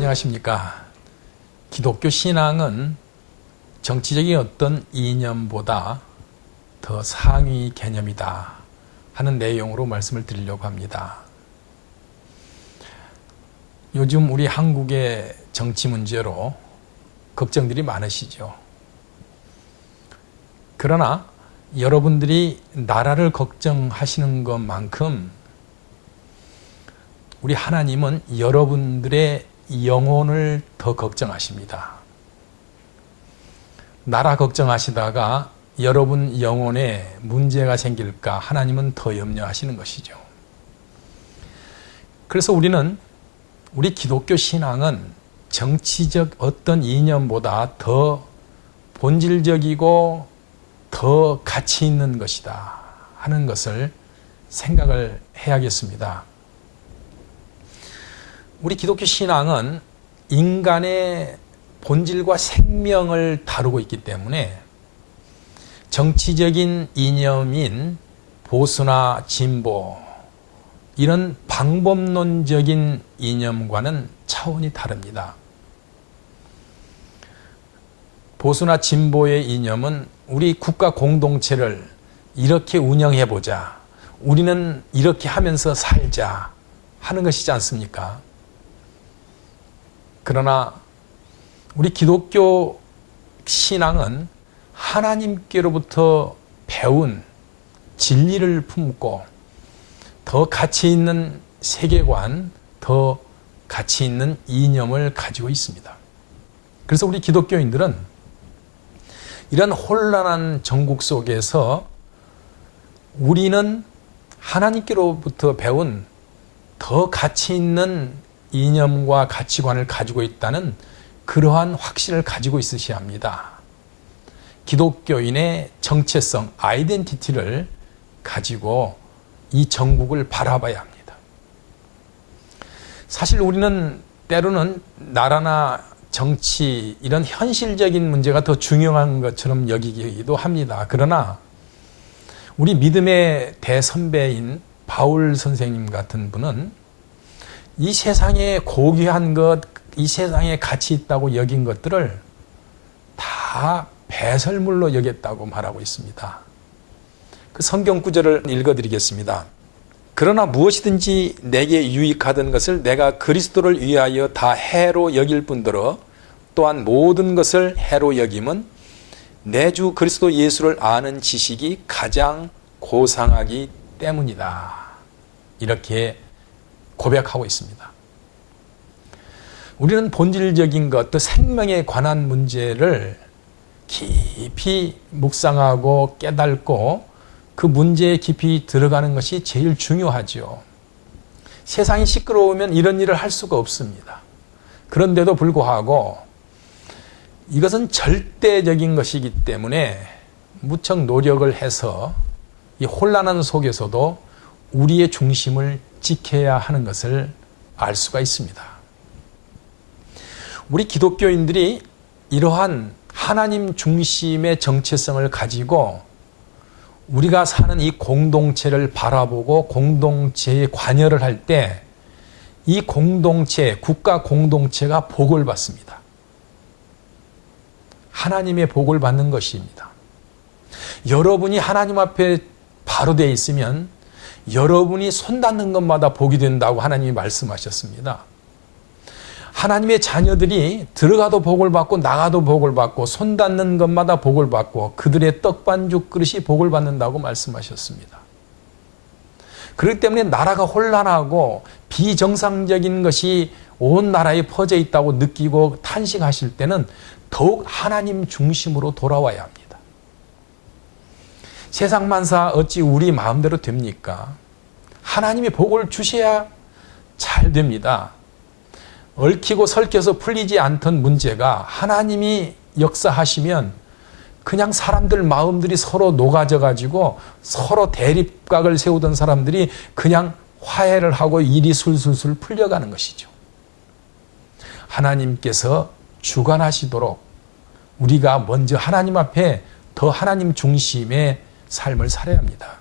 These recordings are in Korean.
안녕하십니까. 기독교 신앙은 정치적인 어떤 이념보다 더 상위 개념이다 하는 내용으로 말씀을 드리려고 합니다. 요즘 우리 한국의 정치 문제로 걱정들이 많으시죠. 그러나 여러분들이 나라를 걱정하시는 것만큼 우리 하나님은 여러분들의 영혼을 더 걱정하십니다. 나라 걱정하시다가 여러분 영혼에 문제가 생길까 하나님은 더 염려하시는 것이죠. 그래서 우리 기독교 신앙은 정치적 어떤 이념보다 더 본질적이고 더 가치 있는 것이다 하는 것을 생각을 해야겠습니다. 우리 기독교 신앙은 인간의 본질과 생명을 다루고 있기 때문에 정치적인 이념인 보수나 진보 이런 방법론적인 이념과는 차원이 다릅니다. 보수나 진보의 이념은 우리 국가 공동체를 이렇게 운영해보자, 우리는 이렇게 하면서 살자 하는 것이지 않습니까? 그러나 우리 기독교 신앙은 하나님께로부터 배운 진리를 품고 더 가치 있는 세계관, 더 가치 있는 이념을 가지고 있습니다. 그래서 우리 기독교인들은 이런 혼란한 전국 속에서 우리는 하나님께로부터 배운 더 가치 있는 이념과 가치관을 가지고 있다는 그러한 확신을 가지고 있으셔야 합니다. 기독교인의 정체성, 아이덴티티를 가지고 이 전국을 바라봐야 합니다. 사실 우리는 때로는 나라나 정치 이런 현실적인 문제가 더 중요한 것처럼 여기기도 합니다. 그러나 우리 믿음의 대선배인 바울 선생님 같은 분은 이 세상에 고귀한 것, 이 세상에 가치 있다고 여긴 것들을 다 배설물로 여겼다고 말하고 있습니다. 그 성경 구절을 읽어드리겠습니다. 그러나 무엇이든지 내게 유익하던 것을 내가 그리스도를 위하여 다 해로 여길 뿐더러 또한 모든 것을 해로 여김은 내 주 그리스도 예수를 아는 지식이 가장 고상하기 때문이다. 이렇게 고백하고 있습니다. 우리는 본질적인 것, 또 생명에 관한 문제를 깊이 묵상하고 깨닫고 그 문제에 깊이 들어가는 것이 제일 중요하죠. 세상이 시끄러우면 이런 일을 할 수가 없습니다. 그런데도 불구하고 이것은 절대적인 것이기 때문에 무척 노력을 해서 이 혼란한 속에서도 우리의 중심을 지켜야 하는 것을 알 수가 있습니다. 우리 기독교인들이 이러한 하나님 중심의 정체성을 가지고 우리가 사는 이 공동체를 바라보고 공동체에 관여를 할 때 이 공동체, 국가 공동체가 복을 받습니다. 하나님의 복을 받는 것입니다. 여러분이 하나님 앞에 바로 되어 있으면 여러분이 손 닿는 것마다 복이 된다고 하나님이 말씀하셨습니다. 하나님의 자녀들이 들어가도 복을 받고 나가도 복을 받고 손 닿는 것마다 복을 받고 그들의 떡반죽 그릇이 복을 받는다고 말씀하셨습니다. 그렇기 때문에 나라가 혼란하고 비정상적인 것이 온 나라에 퍼져 있다고 느끼고 탄식하실 때는 더욱 하나님 중심으로 돌아와야 합니다. 세상 만사 어찌 우리 마음대로 됩니까? 하나님이 복을 주셔야 잘 됩니다. 얽히고 설켜서 풀리지 않던 문제가 하나님이 역사하시면 그냥 사람들 마음들이 서로 녹아져 가지고 서로 대립각을 세우던 사람들이 그냥 화해를 하고 일이 술술술 풀려가는 것이죠. 하나님께서 주관하시도록 우리가 먼저 하나님 앞에 더 하나님 중심의 삶을 살아야 합니다.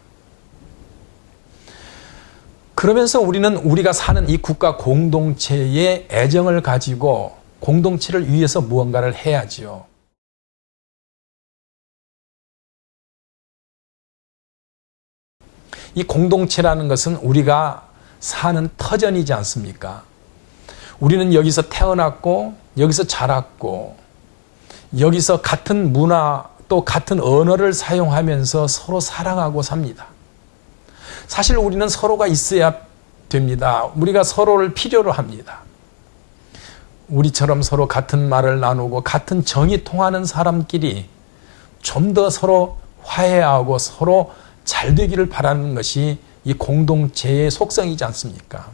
그러면서 우리는 우리가 사는 이 국가 공동체에 애정을 가지고 공동체를 위해서 무언가를 해야지요. 이 공동체라는 것은 우리가 사는 터전이지 않습니까? 우리는 여기서 태어났고 여기서 자랐고 여기서 같은 문화 또 같은 언어를 사용하면서 서로 사랑하고 삽니다. 사실 우리는 서로가 있어야 됩니다. 우리가 서로를 필요로 합니다. 우리처럼 서로 같은 말을 나누고 같은 정이 통하는 사람끼리 좀 더 서로 화해하고 서로 잘 되기를 바라는 것이 이 공동체의 속성이지 않습니까?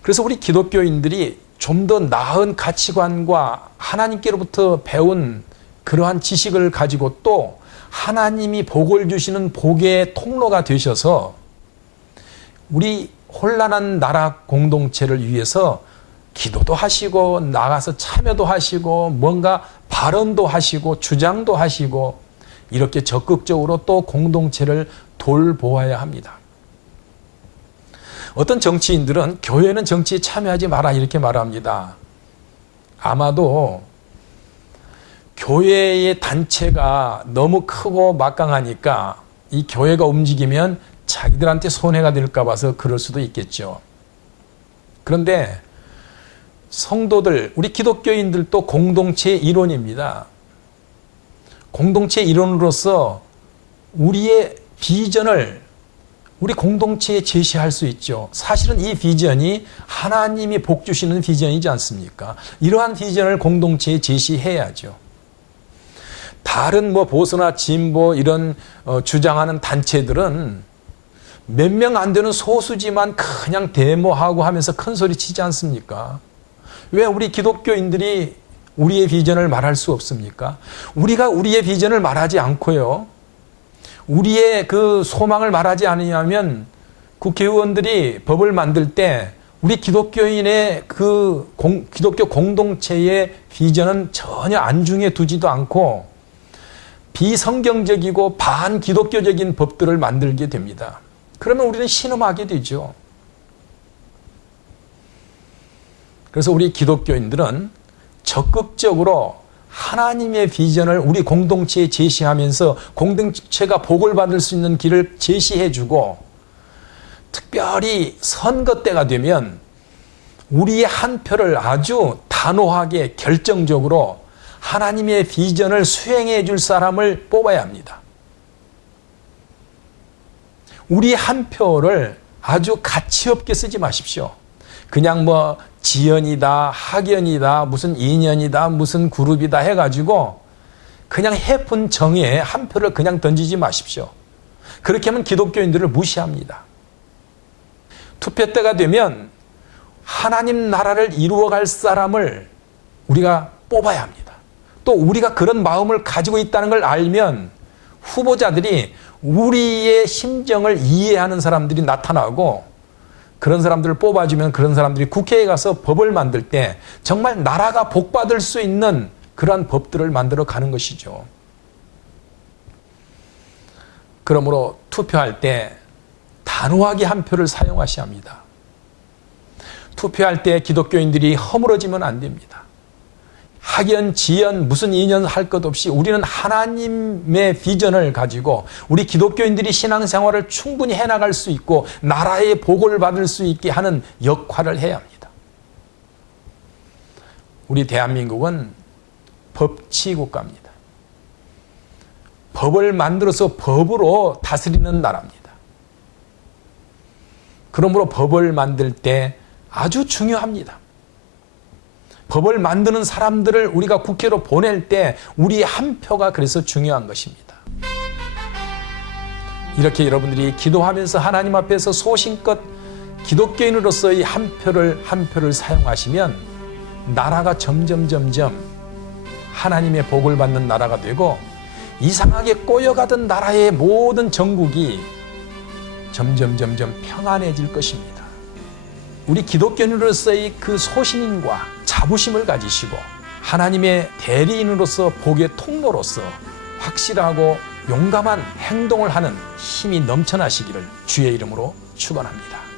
그래서 우리 기독교인들이 좀 더 나은 가치관과 하나님께로부터 배운 그러한 지식을 가지고 또 하나님이 복을 주시는 복의 통로가 되셔서 우리 혼란한 나라 공동체를 위해서 기도도 하시고 나가서 참여도 하시고 뭔가 발언도 하시고 주장도 하시고 이렇게 적극적으로 또 공동체를 돌보아야 합니다. 어떤 정치인들은 교회는 정치에 참여하지 마라 이렇게 말합니다. 아마도 교회의 단체가 너무 크고 막강하니까 이 교회가 움직이면 자기들한테 손해가 될까 봐서 그럴 수도 있겠죠. 그런데 성도들, 우리 기독교인들도 공동체의 일원입니다. 공동체의 일원으로서 우리의 비전을 우리 공동체에 제시할 수 있죠. 사실은 이 비전이 하나님이 복 주시는 비전이지 않습니까? 이러한 비전을 공동체에 제시해야죠. 다른 보수나 진보 이런 주장하는 단체들은 몇 명 안 되는 소수지만 그냥 데모하고 하면서 큰 소리 치지 않습니까? 왜 우리 기독교인들이 우리의 비전을 말할 수 없습니까? 우리가 우리의 비전을 말하지 않고요. 우리의 그 소망을 말하지 않으면 국회의원들이 법을 만들 때 우리 기독교인의 그 기독교 공동체의 비전은 전혀 안중에 두지도 않고 비성경적이고 반기독교적인 법들을 만들게 됩니다. 그러면 우리는 신음하게 되죠. 그래서 우리 기독교인들은 적극적으로 하나님의 비전을 우리 공동체에 제시하면서 공동체가 복을 받을 수 있는 길을 제시해주고 특별히 선거 때가 되면 우리의 한 표를 아주 단호하게 결정적으로 하나님의 비전을 수행해 줄 사람을 뽑아야 합니다. 우리 한 표를 아주 가치 없게 쓰지 마십시오. 그냥 지연이다, 학연이다, 무슨 인연이다, 무슨 그룹이다 해가지고 그냥 해픈 정에 한 표를 그냥 던지지 마십시오. 그렇게 하면 기독교인들을 무시합니다. 투표 때가 되면 하나님 나라를 이루어갈 사람을 우리가 뽑아야 합니다. 또 우리가 그런 마음을 가지고 있다는 걸 알면 후보자들이 우리의 심정을 이해하는 사람들이 나타나고 그런 사람들을 뽑아주면 그런 사람들이 국회에 가서 법을 만들 때 정말 나라가 복받을 수 있는 그러한 법들을 만들어 가는 것이죠. 그러므로 투표할 때 단호하게 한 표를 사용하셔야 합니다. 투표할 때 기독교인들이 허물어지면 안 됩니다. 학연, 지연, 무슨 인연 할 것 없이 우리는 하나님의 비전을 가지고 우리 기독교인들이 신앙생활을 충분히 해나갈 수 있고 나라의 복을 받을 수 있게 하는 역할을 해야 합니다. 우리 대한민국은 법치국가입니다. 법을 만들어서 법으로 다스리는 나라입니다. 그러므로 법을 만들 때 아주 중요합니다. 법을 만드는 사람들을 우리가 국회로 보낼 때 우리 한 표가 그래서 중요한 것입니다. 이렇게 여러분들이 기도하면서 하나님 앞에서 소신껏 기독교인으로서의 한 표를 사용하시면 나라가 점점 하나님의 복을 받는 나라가 되고 이상하게 꼬여가던 나라의 모든 정국이 점점 평안해질 것입니다. 우리 기독교인으로서의 그 소신과 자부심을 가지시고 하나님의 대리인으로서 복의 통로로서 확실하고 용감한 행동을 하는 힘이 넘쳐나시기를 주의 이름으로 축원합니다.